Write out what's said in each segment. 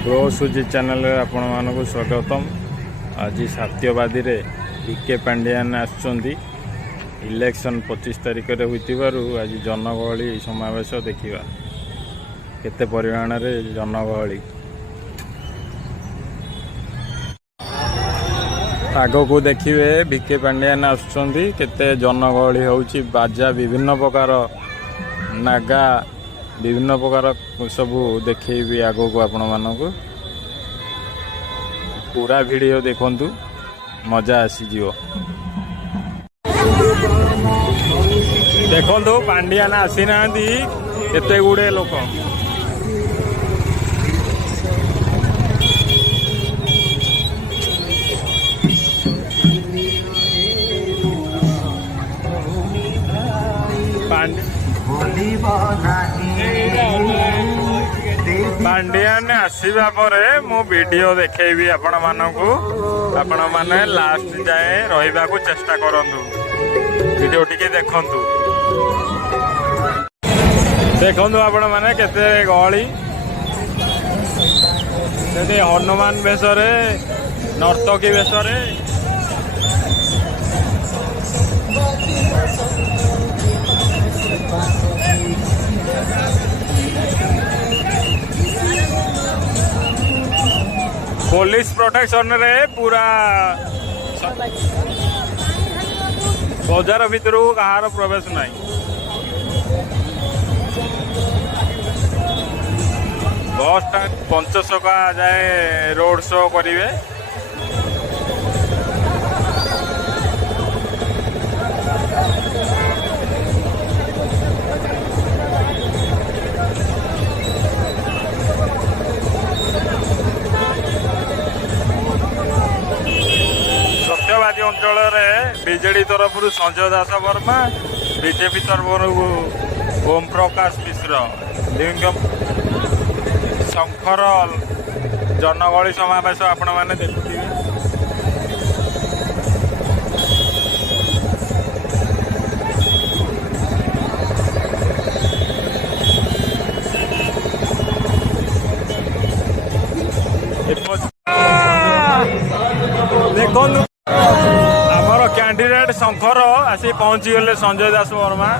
Grow सुजी channel आपण मानक स्वागतम। आज सत्यवादी रे पीके पांड्यान आसुचंदी। इलेक्शन 25 तारिख रे होइतिबारु आज जनगहली समावेश देखिबा केते परिमाण रे जनगहली। आगो को देखिए पीके पांड्यान आसुचंदी केते जनगहली होउची। बाजा विभिन्न प्रकार नागा विभिन्न प्रकार सबू देखी आगो को आपण मानक पूरा वीडियो देखंतु मजा आसीजिवो। देखंतु पांड्यान आसी नांदी केते गुडे लोक। पांड्यान आसवा पर मु वीडियो देखेबी आपण मानकु। आपण माने लास्ट जाए रहिबा को चेष्टा करंतु। वीडियो टिके देखंतु। देखंतु आपण माने केते गहली। सेठी हनुमान बेसरे नर्तकी बेसरे पुलिस प्रोटेक्शन रे पूरा बजार भीतर कहार प्रवेश नहीं। बस स्टैंड पंचसखा जाए रोड शो करेंगे। सत्यवादी अंचल बीजेडी तरफ संजय दास वर्मा, बीजेपी तरफ ओम प्रकाश मिश्र, लिंगम शंकर जनगहली समावेश आपण मैंने देखुथिबे। देखो आमर कैंडिडेट शंकर आसी पहुंची गले संजय दास वर्मा।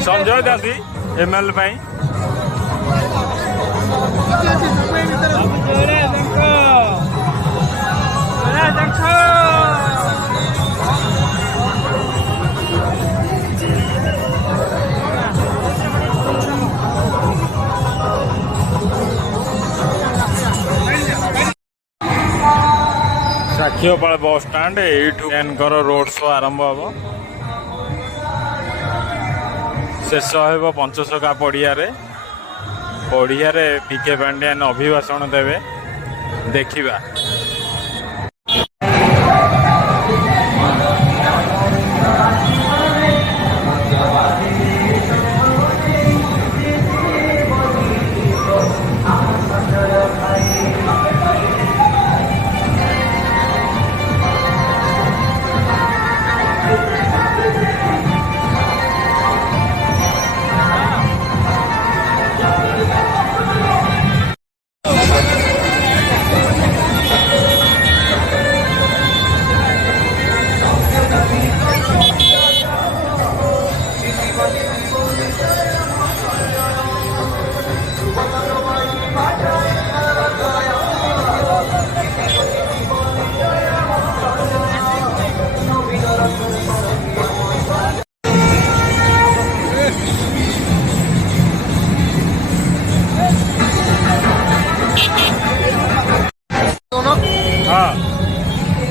संजय दासी एमएल पाई साखीपाल बस स्टाण्ड एनकर रोड शो आरंभ हम शेष हो पंचसखा पड़िया पीके पांड्यान अभिभाषण देवे देखिबा।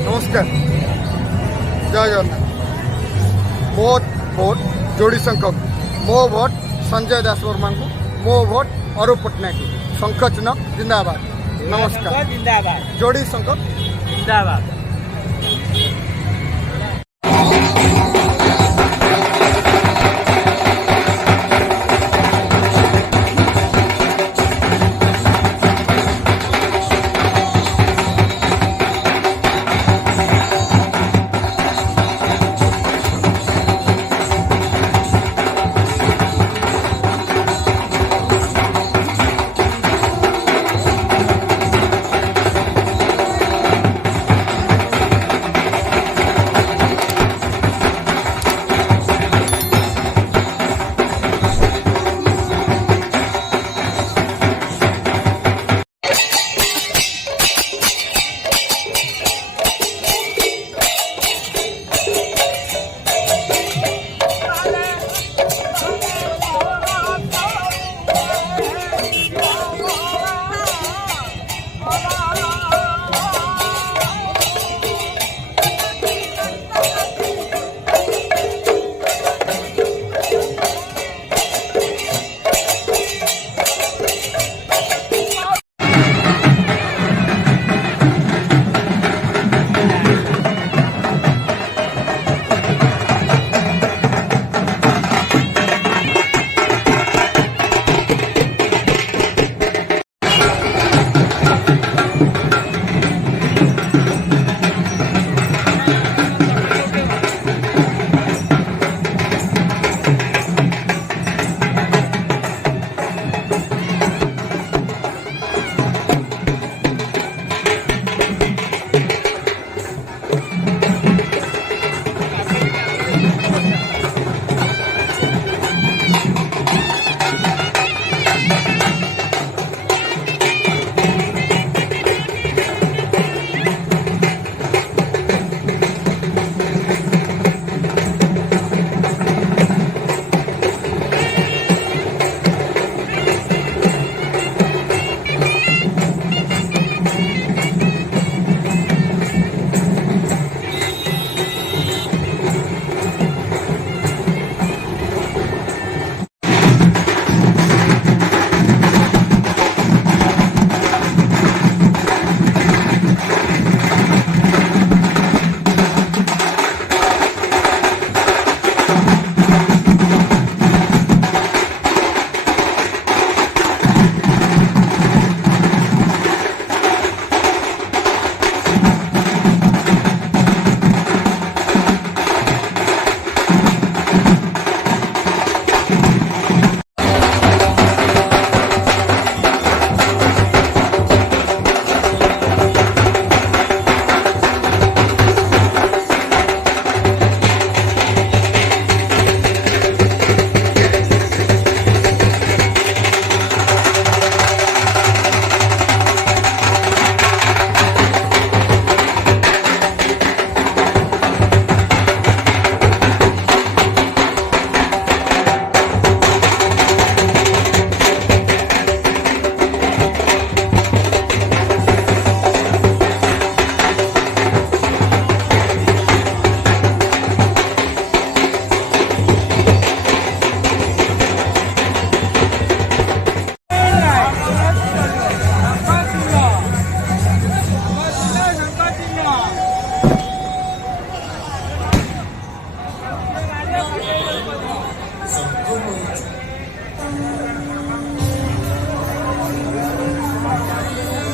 नमस्कार, जय जगन्नाथ। मोर भोट जोड़ी संख्यक मो भोट संजय दास वर्मा को, मो भोट अरूप पट्टनायक शंख चिन्ह जिंदाबाद। नमस्कार, जिंदाबाद। जोड़ी संख्यक जिंदाबाद।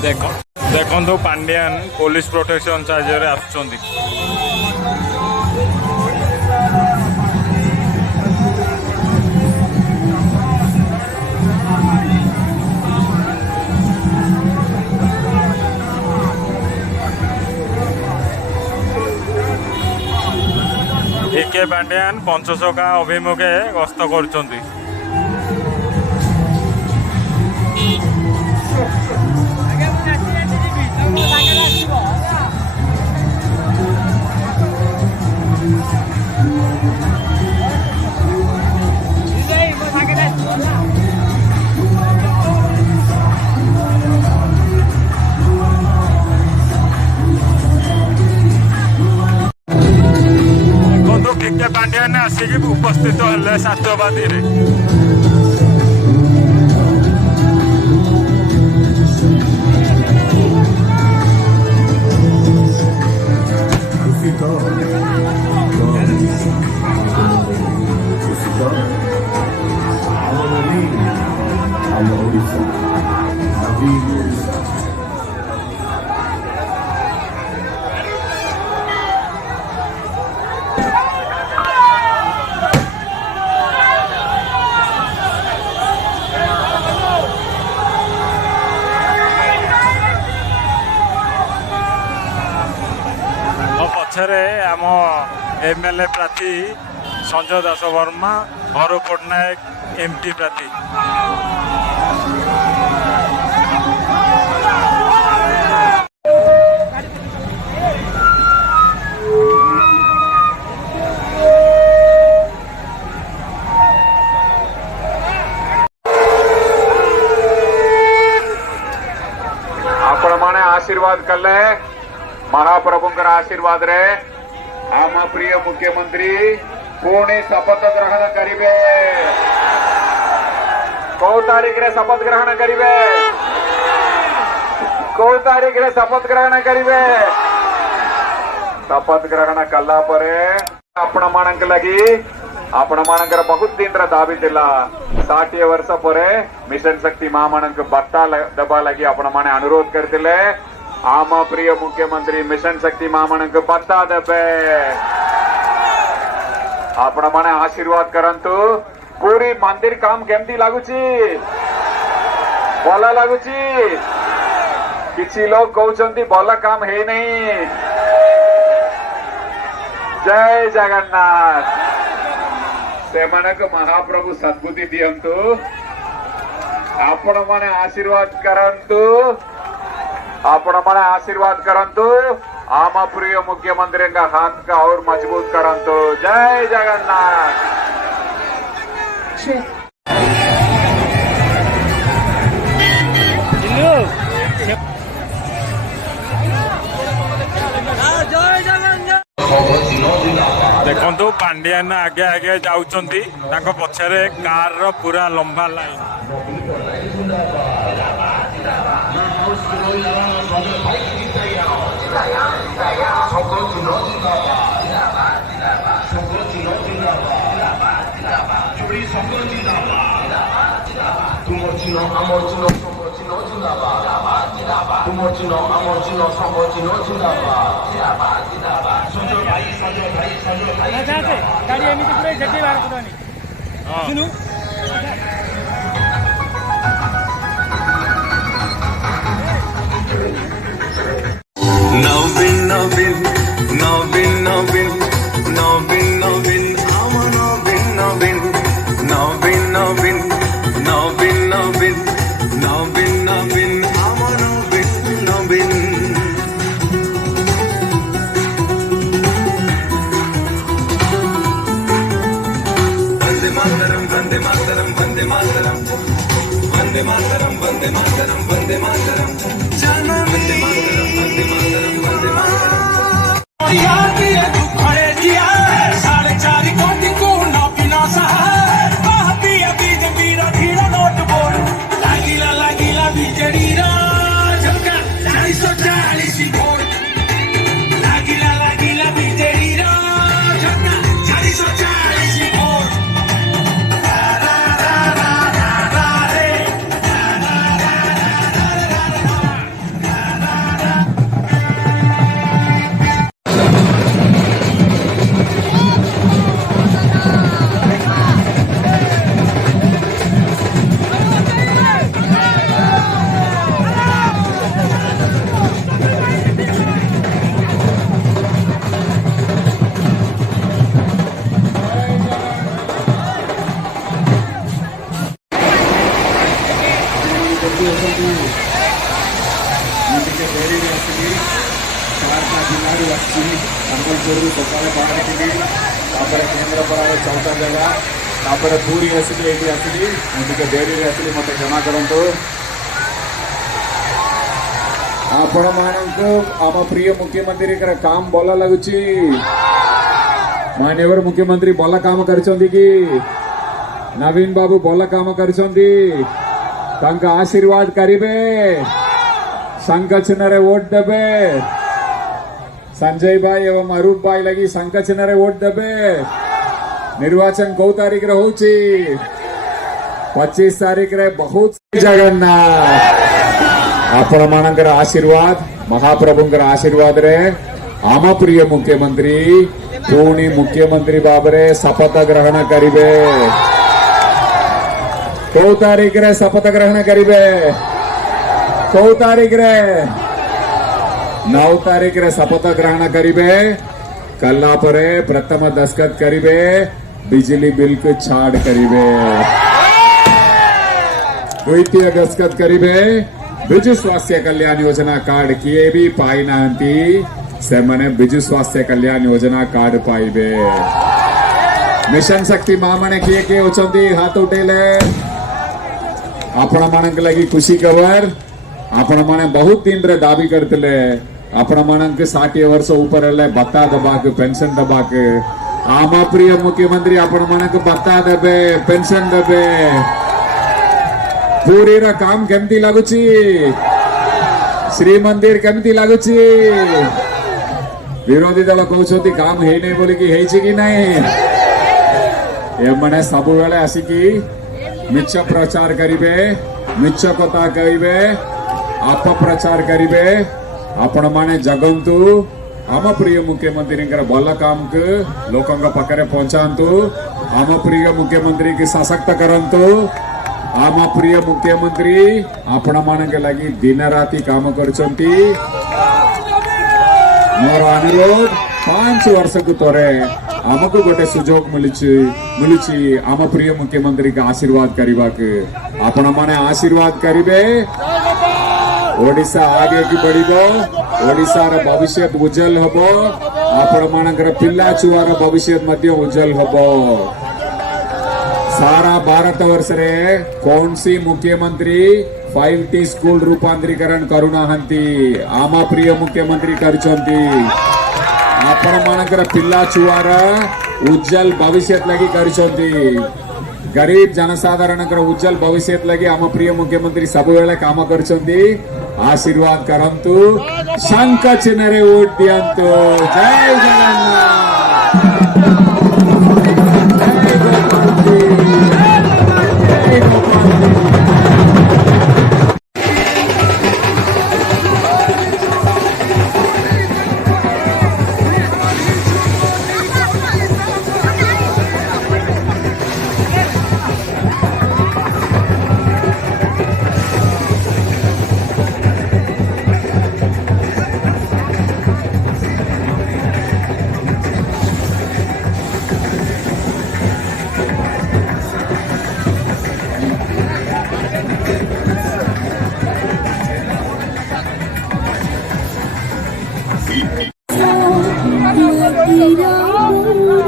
ଦେଖନ୍ତୁ ପାଣ୍ଡିଆନ ପୋଲିସ ପ୍ରୋଟେକ୍ସନ ସାହାଯ୍ୟରେ ଆସୁଛନ୍ତି। ଭିକେ ପାଣ୍ଡିଆନ ପଞ୍ଚସଖା ଅଭିମୁଖେ ଗସ୍ତ କରୁଛନ୍ତି। ଭିକେ ପାଣ୍ଡିଆନ ଆସିକି ଉପସ୍ଥିତ ହେଲେ ସାତ୍ୟବାଦୀରେ। ପଛରେ ଆମ MLA ପ୍ରାର୍ଥୀ ସଞ୍ଜୟ ଦାସ ବର୍ମା, ଅରୁପ ପଟ୍ଟନାୟକ MP ପ୍ରାର୍ଥୀ। आपण माने आशीर्वाद कले महाप्रभुंकर आशीर्वाद रे आम प्रिय मुख्यमंत्री पुणी शपथ ग्रहण करिवे। कौ तारीख रे शपथ ग्रहण करिवे? कौ तारीख रे शपथ ग्रहण करिवे? शपथ ग्रहण कला परे आपण मानक लगी आपण मानकर बहुत दिन रा दाबी दिला 60 वर्ष परे मिशन शक्ति महामानक बत्ता दबा लगी आपण माने अनुरोध करतिले। आम प्रिय मुख्यमंत्री मिशन शक्ति महामानक बत्ता देबे। आपण माने आशीर्वाद करंतु। पूरी मंदिर काम केमती लागुची? भला लागुची? किछि लोग कहउचंती भला काम हे नहीं। जय जगन्नाथ। सेमानक महाप्रभु सद्बुद्धि दियंतु। आपण माने आशीर्वाद करंतु। आपण माने आशीर्वाद करंतु। आम प्रिय मुख्यमंत्री का हाथ का और मजबूत करंतु। जय जगन्नाथ। देखो पांडियान आगे आगे जाउचंती, ताको पछरे कार रो पूरा लंबा लाइन। गाड़ी एमती पूरा जेटी बाहर करवानी सुनु Novin, Novin, Novin, Novin, Novin, Novin, I'm a Novin, Novin, Novin, Novin, Novin, Novin, Novin, Novin, I'm a Novin, Novin. Vande Mataram, Vande Mataram, Vande Mataram, Vande Mataram, Vande Mataram, Vande Mataram, Janam, Vande Mataram, Vande Mataram, Vande Mataram. यार दिया तू खड़े दिया साढ़े 4 कोटी को ना पिना सहाय आह पिया बीज बीरा धीरा नोट बोल लागिला बीजड़ी रा झटका 440 बोल लागिला बीजड़ी रा झटका 440 बोल रा रे होती ଟିକେ ଡେରିରେ ଆସିଲି 4ଟା ଜିଲ୍ଲାରୁ ଆସିଛି ସମ୍ବଲପୁରରୁ ସକାଳେ ବାହାରିଥିଲି ତାପରେ କେନ୍ଦ୍ରାପଡ଼ାରେ 14ଟା ଜାଗା ତାପରେ ପୁରୀ ଆସିଲି ଏଇଠି ଆସିଲି ମୁଁ ଟିକେ ଡେରିରେ ଆସିଲି ମୋତେ କ୍ଷମା କରନ୍ତୁ ଆପଣମାନଙ୍କୁ ଆମ ପ୍ରିୟ ମୁଖ୍ୟମନ୍ତ୍ରୀଙ୍କର କାମ ଭଲ ଲାଗୁଛି ମାନ୍ୟବର ମୁଖ୍ୟମନ୍ତ୍ରୀ ଭଲ କାମ କରିଛନ୍ତି କି ନବୀନ ବାବୁ ଭଲ କାମ କରିଛନ୍ତି ତାଙ୍କ ଆଶୀର୍ବାଦ କରିବେ शंख चिन्ह वोट देवे संजय भाई एवं अरूप भाई लगी शंख चिन्ह वोट देवे निर्वाचन कौ तारीख रे होची 25 तारीख रे बहुत जगन्नाथ आपण मानकर आशीर्वाद महाप्रभुंकर आशीर्वाद रे आम प्रिय मुख्यमंत्री पुणी मुख्यमंत्री बाबरे शपथ ग्रहण करिवे कौ तारीख रे शपथ ग्रहण करिवे कौ तारीख रे 9 तारीख रे शपथ ग्रहण करिवे कल्ला परे प्रथम दस्तखत करिवे बिजली बिल को छाड़ करिवे द्वितीय दस्तखत करिवे बिजु स्वास्थ्य कल्याण योजना कार्ड किए भी पाई नांती से मने बिजु स्वास्थ्य कल्याण योजना कार्ड पाइबे मिशन शक्ति मामने किए होचंती हाथ उठेले आपण मानक लगी खुशी खबर आपण माने बहुत दिन रे दाबी करते आपण मानक 60 वर्ष ऊपर हेले भत्ता दबाक पेंशन दबाक आम प्रिय मुख्यमंत्री आपण मानक भत्ता देबे पेंशन देबे पूरी रा काम केमती लागुची श्री मंदिर केमती लागुची विरोधी दल कहउछती काम हेई नै बोली कि हेई छि कि नै ए माने सब बेले आसिकी मिछ प्रचार करिवे मिछ कथा कहिबे अपप्रचार करिवे आपण माने जगंतु आम प्रिय मुख्यमंत्री भल काम के लोकों पाखे पहुंचातु आम प्रिय मुख्यमंत्री की सशक्त करंतु आम प्रिय मुख्यमंत्री आपण मानक लगी दिन राति काम करचंती मोर अनुरोध 5 वर्ष को तोरे आमको गोटे सुजोग मिलुची आम प्रिय मुख्यमंत्री का आशीर्वाद करवा के आपण माने आशीर्वाद करिवे ओडिशा आगे की बढ़िबो ओडिशा रा भविष्य उज्जवल हबो आपण मानकर पिल्ला छुआर भविष्य मध्य उज्जवल हबो सारा भारत वर्ष रे कौन सी मुख्यमंत्री 5T स्कूल रूपांतरीकरण करुनाहंती आम प्रिय मुख्यमंत्री करचंती आपण मानकर पिल्ला छुआर उज्जवल भविष्य लगी करचंती गरीब जनसाधारण उज्जवल भविष्य लगी आम प्रिय मुख्यमंत्री सब बेले काम करचंती आशीर्वाद करंतु शंख चिन्ह रे वोट दियंतु जय Hãy subscribe cho kênh Ghiền Mì Gõ để không bỏ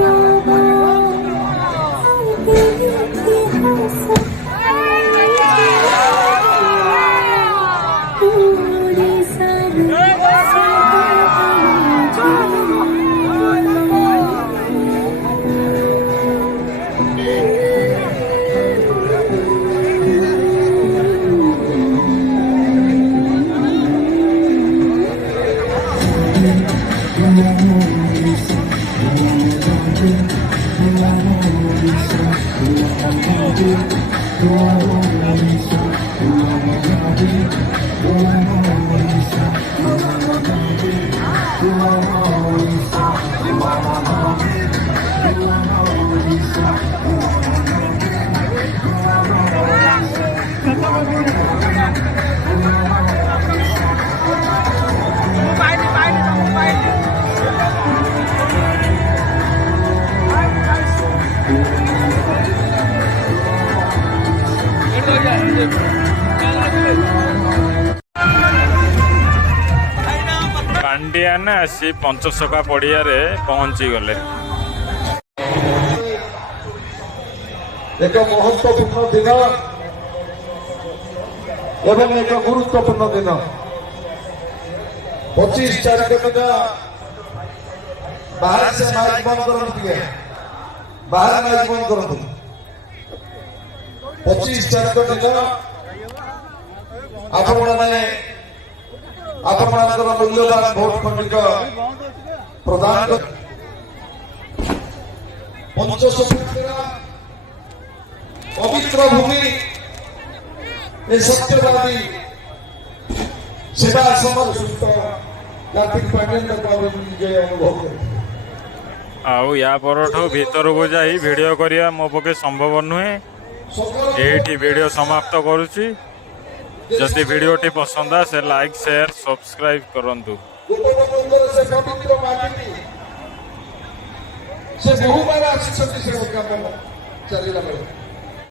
lỡ những video hấp dẫn. Pandian ଆସି ପଞ୍ଚସଖା ପଡ଼ିଆରେ ପହଞ୍ଚିଗଲେ। ଏକ ମହତ୍ୱପୂର୍ଣ୍ଣ ଦିନ ଏବଂ ଏକ ଗୁରୁତ୍ୱପୂର୍ଣ୍ଣ ଦିନ। 25 ତାରିଖ ଦିନ ବାହାରେ ସେ ମାଇକ୍ ବନ୍ଦ କରନ୍ତୁ, ଟିକେ ବାହାରେ ମାଇକ୍ ବନ୍ଦ କରନ୍ତୁ। 25 ତାରିଖ ଦିନ ଆପଣମାନେ ଆପଣମାନଙ୍କର ମୂଲ୍ୟବାନ ଭୋଟ ଖଣ୍ଡିକ ପ୍ରଦାନ କରି ପଞ୍ଚସଖାର ପବିତ୍ର ଭୂମି ଏ ସତ୍ୟବାଦୀ ସେବା ସମର୍ପିତ କାର୍ତ୍ତିକ ପାଣ୍ଡିଆନଙ୍କ ନିଜେ ଅନୁଭବ କରେ। ଆଉ ୟା ପରଠୁ ଭିତରକୁ ଯାଇ ଭିଡ଼ିଓ କରିବା ମୋ ପକ୍ଷେ ସମ୍ଭବ ନୁହେଁ। ଏଇଠି ଭିଡ଼ିଓ ସମାପ୍ତ କରୁଛି। ଯଦି ଭିଡ଼ିଓଟି ପସନ୍ଦ ଆସେ ଲାଇକ୍ ସେୟାର ସବସ୍କ୍ରାଇବ୍ କରନ୍ତୁ। ଗୋପବନ୍ଧୁଙ୍କର ସେ ପବିତ୍ର ମାଟିକି ସେ ବହୁବାର ଆସିଛନ୍ତି ସେ କାମ ଚାଲିଲା ବେଳେ।